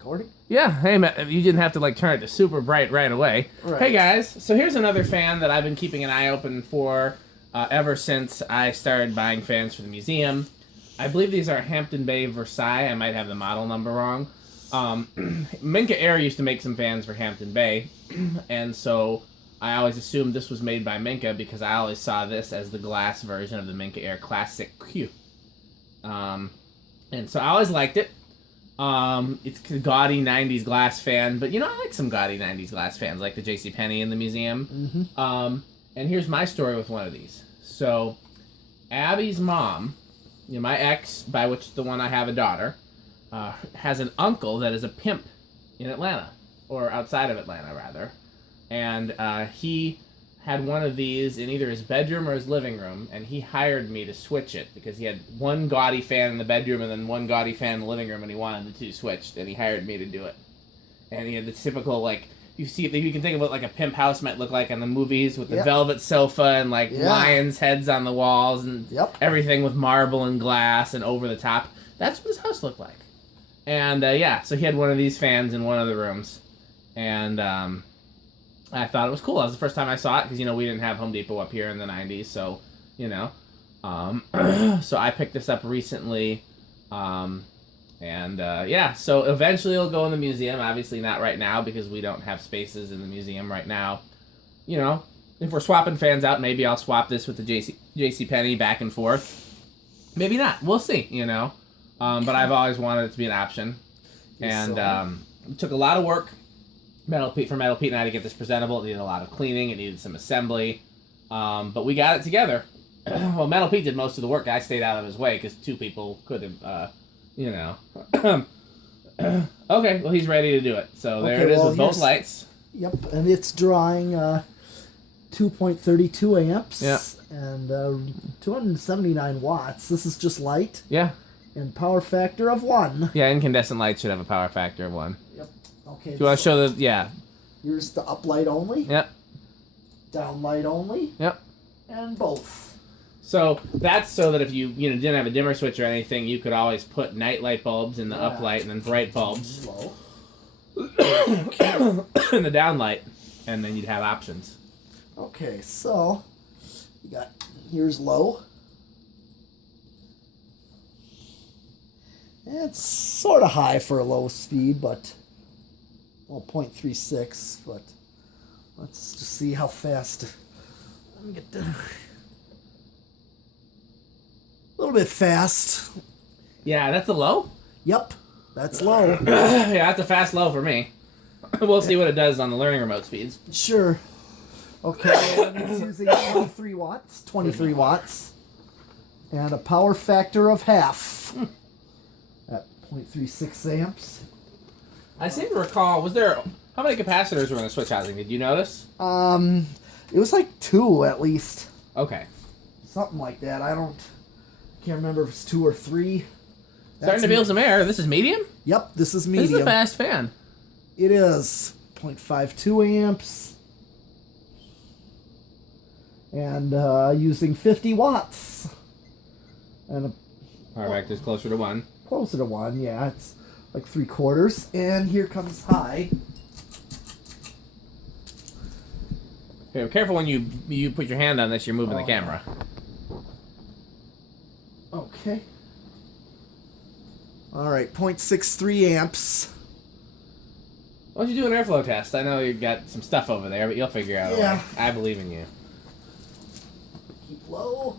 recording? Yeah, hey, man, you didn't have to, turn it to super bright right away. Right. Hey, guys, so here's another fan that I've been keeping an eye open for ever since I started buying fans for the museum. I believe these are Hampton Bay Versailles. I might have the model number wrong. Minka Air used to make some fans for Hampton Bay, and so I always assumed this was made by Minka because I always saw this as the glass version of the Minka Air Classic Q. And so I always liked it. It's a gaudy 90s glass fan, but I like some gaudy 90s glass fans, like the JCPenney in the museum. Mm-hmm. And here's my story with one of these. So, Abby's mom, my ex, by which the one I have a daughter, has an uncle that is a pimp in Atlanta, or outside of Atlanta, rather. And he had one of these in either his bedroom or his living room, and he hired me to switch it because he had one gaudy fan in the bedroom and then one gaudy fan in the living room, and he wanted the two switched, and he hired me to do it. And he had the typical, you can think of what a pimp house might look like in the movies with the velvet sofa and lions' heads on the walls and everything with marble and glass and over the top. That's what his house looked like. And so he had one of these fans in one of the rooms, and I thought it was cool. That was the first time I saw it because, we didn't have Home Depot up here in the 90s, so, so I picked this up recently, so eventually it'll go in the museum. Obviously not right now because we don't have spaces in the museum right now. If we're swapping fans out, maybe I'll swap this with the JCPenney back and forth. Maybe not. We'll see, but I've always wanted it to be an option. And it took a lot of work. Metal Pete and I to get this presentable. It needed a lot of cleaning. It needed some assembly. But we got it together. Well, Metal Pete did most of the work. I stayed out of his way because two people could have, Okay, well, he's ready to do it. So there it is with both lights. Yep, and it's drawing 2.32 amps. Yeah. And 279 watts. This is just light. Yeah. And power factor of 1. Yeah, incandescent lights should have a power factor of 1. Yep. Okay. Do you want to show the... Yeah. Here's the up light only. Yep. Down light only. Yep. And both. So that's so that if you didn't have a dimmer switch or anything, you could always put night light bulbs in the up light and then bright bulbs in the down light, and then you'd have options. Okay, so you got here's low. It's sort of high for a low speed, but 0.36. But let's just see how fast. Let me get the. A little bit fast. Yeah, that's a low? Yep, that's low. Yeah, that's a fast low for me. We'll see what it does on the learning remote speeds. Sure. Okay, and it's using 23 watts. 23 watts. And a power factor of half. At 0.36 amps. I seem to recall, how many capacitors were in the switch housing? Did you notice? It was 2 at least. Okay. Something like that. Can't remember if it's 2 or 3. Starting to feel some air. This is medium? Yep, this is medium. This is a fast fan. It is 0.52 amps. And using 50 watts. And Power factor is closer to 1. Closer to 1, yeah. It's 3/4. And here comes high. Okay, be careful when you put your hand on this, you're moving the camera. Okay. Alright, 0.63 amps. Why don't you do an airflow test? I know you've got some stuff over there, but you'll figure out a way. I believe in you. Keep low.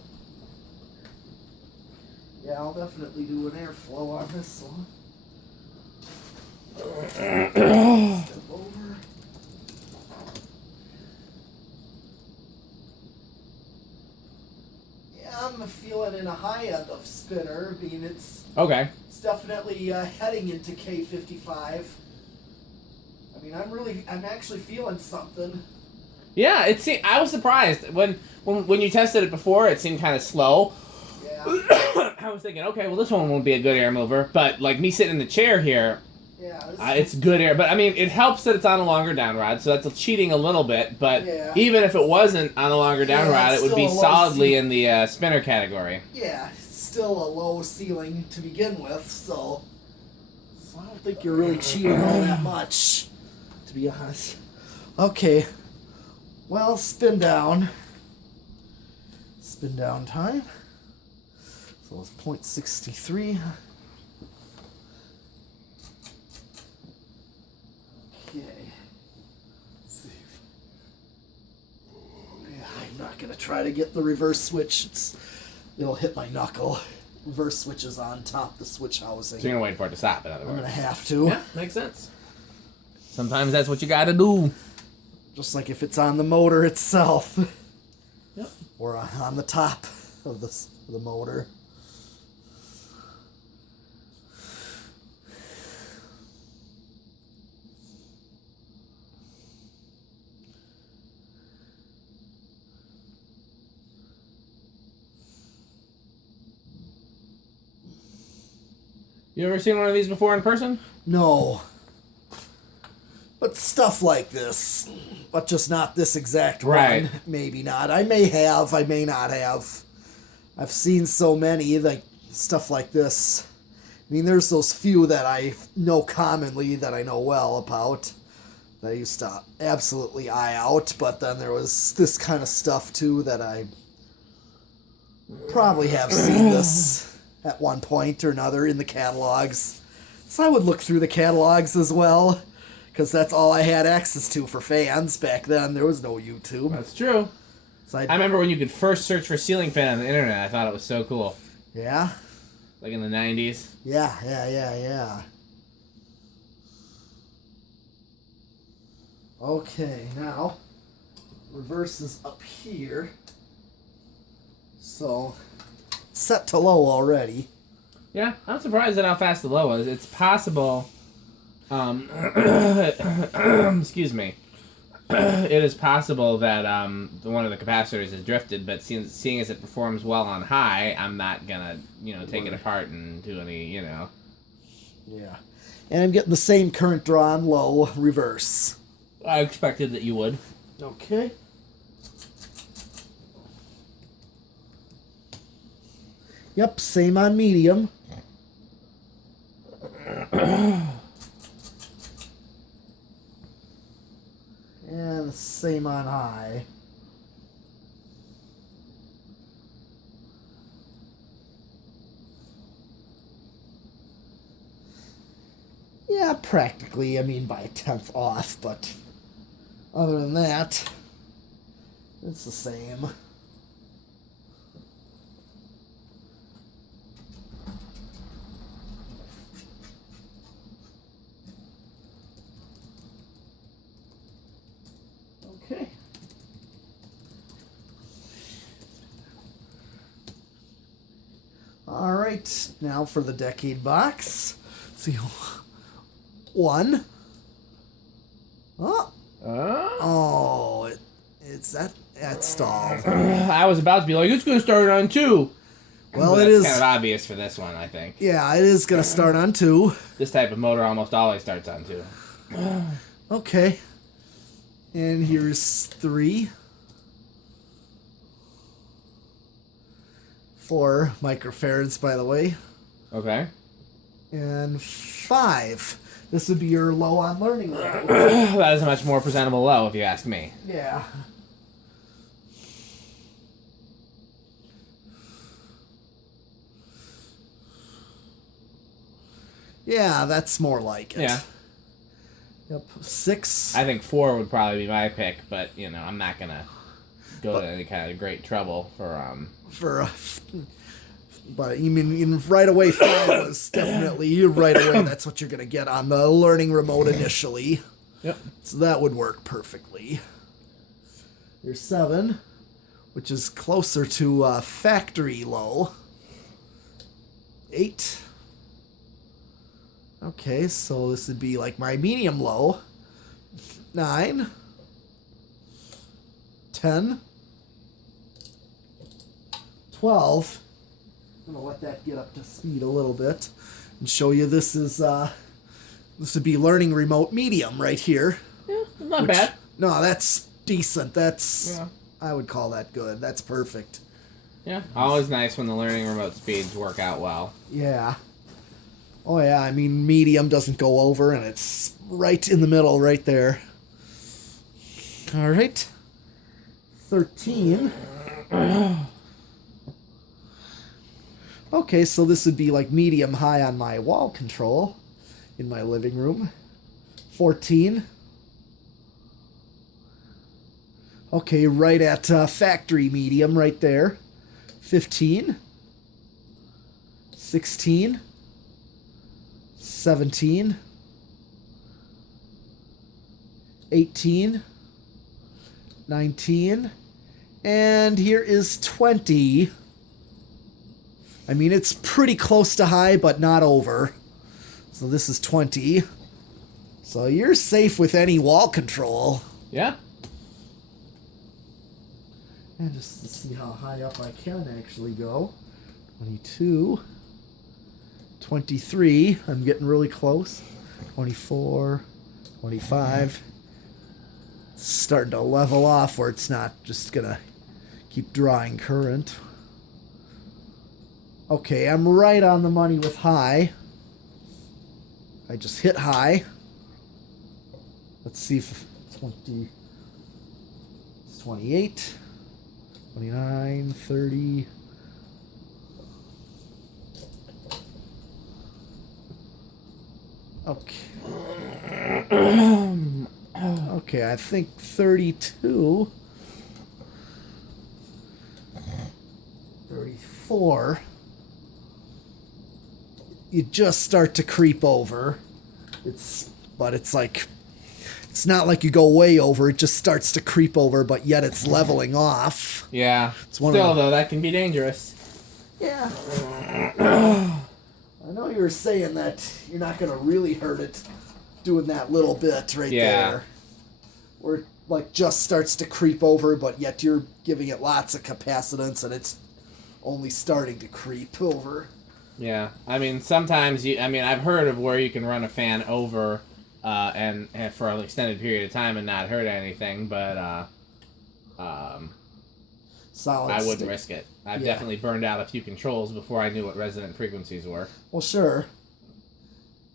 Yeah, I'll definitely do an airflow on this one. Step over. I'm feeling in a high end of spinner. I mean, it's definitely heading into K55. I mean, I'm actually feeling something. Yeah, I was surprised when you tested it before. It seemed kind of slow. Yeah. I was thinking, okay, well, this one won't be a good air mover, but me sitting in the chair here. Yeah, it's good air, but I mean, it helps that it's on a longer down rod, so that's cheating a little bit. But even if it wasn't on a longer down rod, it would be solidly in the spinner category. Yeah, it's still a low ceiling to begin with, so So I don't think you're really cheating all that much, to be honest. Okay. Well, spin down. Spin down time. So it's 0.63. Okay. Let's see. Yeah, I'm not gonna try to get the reverse switch. It'll hit my knuckle. Reverse switch is on top the switch housing. So you're gonna wait for it to stop, in other I'm words. gonna have to. Yeah, makes sense. Sometimes that's what you gotta do. Just like if it's on the motor itself. Yep. Or on the top of the motor. You ever seen one of these before in person? No. But stuff like this. But just not this exact Right. one. Maybe not. I may have. I may not have. I've seen so many, like, stuff like this. I mean, there's those few that I know commonly that I know well about. That I used to absolutely eye out. But then there was this kind of stuff, too, that I probably have seen this at one point or another in the catalogs. So I would look through the catalogs as well, because that's all I had access to for fans back then. There was no YouTube. That's true. So I remember when you could first search for ceiling fan on the internet. I thought it was so cool. Yeah? Like in the 90s. Yeah. Okay, now, reverse is up here. So, set to low already. Yeah, I'm surprised at how fast the low was. It's possible. Excuse me. It is possible that one of the capacitors is drifted, but seeing as it performs well on high, I'm not gonna take it apart and do any Yeah. And I'm getting the same current draw on low reverse. I expected that you would. Okay. Yep, same on medium. And the same on high. Yeah, practically, I mean, by a tenth off, but other than that, it's the same. Okay. All right, now for the decade box. See, one. Oh, it's that stalled. I was about to be like, it's going to start on 2. Well, but it is kind of obvious for this one, I think. Yeah, it is going to start on 2. This type of motor almost always starts on 2. Okay. And here's 3. 4 microfarads, by the way. Okay. And 5. This would be your low on learning level. That is a much more presentable low, if you ask me. Yeah. Yeah, that's more like it. Yeah. Yep. 6. I think 4 would probably be my pick, but, I'm not going to go to any kind of great trouble for... But you mean right away 5 was definitely right away. That's what you're gonna get on the learning remote initially. Yep. So that would work perfectly. Here's 7, which is closer to factory low. 8. Okay, so this would be like my medium low. 9. 10. 12. I'm gonna let that get up to speed a little bit and show you this would be learning remote medium right here. Yeah, not bad. No, that's decent. I would call that good. That's perfect. Yeah, always nice when the learning remote speeds work out well. Yeah. Oh yeah, I mean medium doesn't go over, and it's right in the middle, right there. All right. 13. Okay, so this would be like medium high on my wall control in my living room. 14. Okay, right at factory medium right there. 15. 16. 17. 18. 19. And here is 20. I mean, it's pretty close to high, but not over. So this is 20. So you're safe with any wall control. Yeah. And just to see how high up I can actually go. 22. 23. I'm getting really close. 24. 25. It's starting to level off where it's not just going to keep drawing current. Okay, I'm right on the money with high. I just hit high. Let's see if 20... It's 28. 29, 30... Okay. Okay, I think 32. 34. You just start to creep over. But it's like, it's not like you go way over. It just starts to creep over, but yet it's leveling off. Yeah. It's one Still, of the, though, that can be dangerous. Yeah. I know you were saying that you're not going to really hurt it doing that little bit right there. Where it like just starts to creep over, but yet you're giving it lots of capacitance and it's only starting to creep over. Yeah. I mean, sometimes I've heard of where you can run a fan over and for an extended period of time and not hurt anything, but Solid I wouldn't state. risk it. I've definitely burned out a few controls before I knew what resonant frequencies were. Well, sure.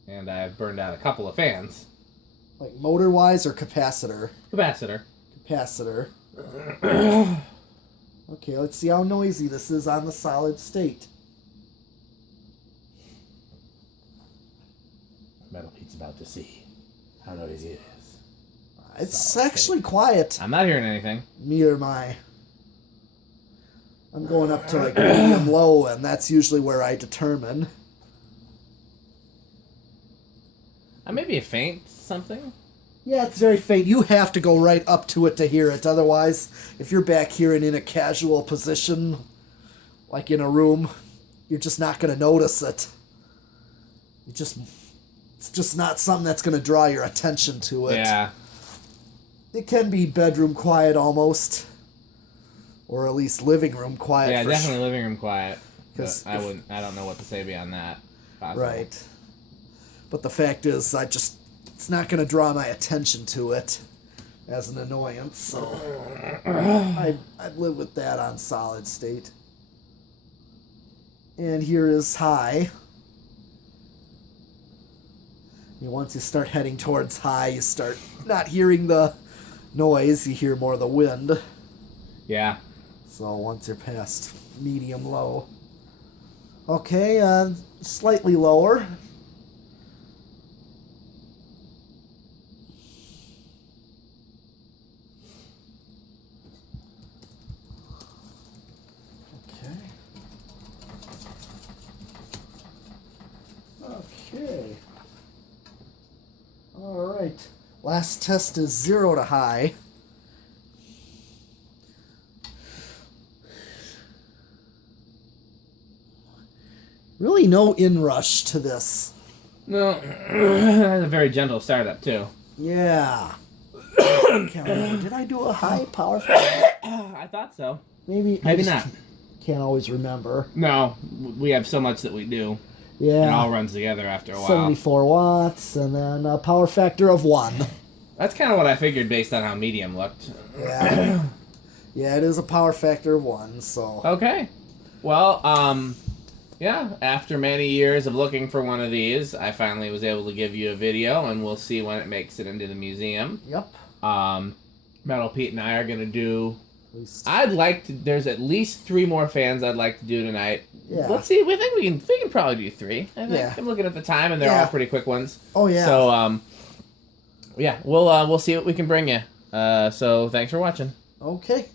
And I've burned out a couple of fans. Like motor-wise or capacitor? Capacitor. Capacitor. Okay, let's see how noisy this is on the solid state. Metal Pete's about to see how noisy it is. It's Solid actually state. quiet. I'm not hearing anything. Neither am I. I'm going up to like medium low, and that's usually where I determine. Maybe a faint something. Yeah, it's very faint. You have to go right up to it to hear it. Otherwise, if you're back here and in a casual position, like in a room, you're just not going to notice it. It's just not something that's going to draw your attention to it. Yeah. It can be bedroom quiet almost. Or at least living room quiet. Yeah, definitely living room quiet. Because I don't know what to say beyond that. Possible. Right. But the fact is, it's not going to draw my attention to it as an annoyance, so I'd live with that on solid state. And here is high. And once you start heading towards high, you start not hearing the noise, you hear more of the wind. Yeah. So once you're past medium low. Okay, slightly lower. Okay. Alright. Last test is 0 to high. Really no inrush to this. No, that's a very gentle startup too. Yeah. Can't remember. Did I do a high power factor? I thought so. Maybe not. Can't always remember. No, we have so much that we do. Yeah. It all runs together after a while. 74 watts, and then a power factor of 1. That's kind of what I figured based on how medium looked. Yeah. Yeah, it is a power factor of 1, so. Okay. Well, yeah, after many years of looking for one of these, I finally was able to give you a video, and we'll see when it makes it into the museum. Yep. Metal Pete and I are going to do... Least. I'd like to... There's at least 3 more fans I'd like to do tonight. Yeah. Let's see. We think we can probably do 3. I think. Yeah. I'm looking at the time, and they're all pretty quick ones. Oh, yeah. So, yeah, we'll see what we can bring you. So, thanks for watching. Okay.